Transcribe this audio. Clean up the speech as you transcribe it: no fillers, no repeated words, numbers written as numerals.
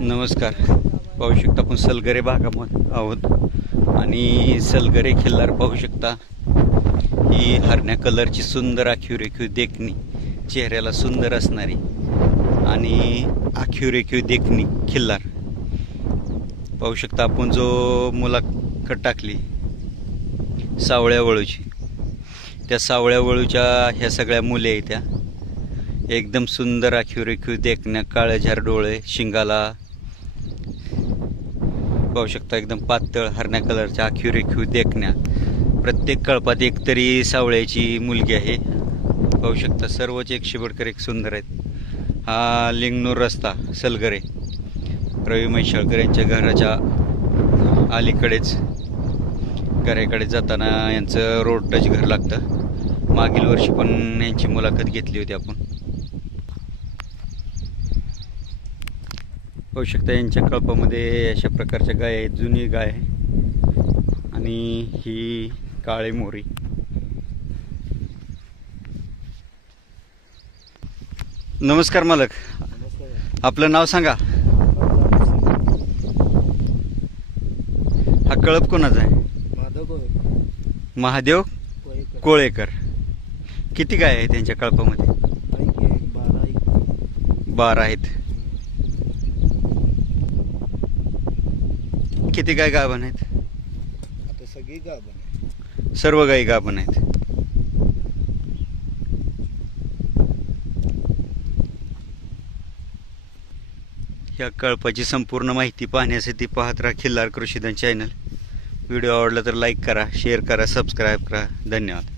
नमस्कार. पाहू शकता आपण सलगरे भागामध्ये आहोत आणि सलगरे खिल्लार पाहू शकता. ही हरण्या कलरची सुंदर आखीव रेखीव देखणी, चेहऱ्याला सुंदर असणारी आणि आखीव रेखीव देखणी खिल्लार पाहू शकता आपण. जो मुलाखत टाकली सावळ्या वळूची, त्या सावळ्या वळूच्या ह्या सगळ्या मुले आहेत. त्या एकदम सुंदर आखीव रेखीव देखण्या, काळेझार डोळे, शिंगाला पाहू शकता एकदम पातळ हरण्या कलरच्या आखीव रेखीव देखण्या. प्रत्येक कळपात एक तरी सावळ्याची मुलगी आहे पाहू शकता. सर्वच एक शिबडकर एक सुंदर आहेत. हा लिंगनूर रस्ता सलगरे रवी म्हैसाळकर यांच्या घराच्या अलीकडेच घराकडे जाताना यांचं रोड टच घर लागतं. मागील वर्षी पण यांची मुलाखत घेतली होती आपण. पाहू शकता यांच्या कळपामध्ये अशा प्रकारच्या गाय आहेत. जुनी गाय आहे आणि ही काळी मोरी. नमस्कार मालक, आपलं नाव सांगा. हा कळप कोणाचा आहे? महादेव कोळेकर. किती गाय आहेत त्यांच्या कळपामध्ये? 12 आहेत. किती गाय गाभण आहेत? आता सगळी गाभण आहे. सर्व गायी गाभण आहेत. ह्या कळपाची संपूर्ण माहिती पाहण्यासाठी पाहत राहा खिल्लार कृषीधन चॅनल. व्हिडिओ आवडला तर लाईक करा, शेअर करा, सबस्क्राईब करा. धन्यवाद.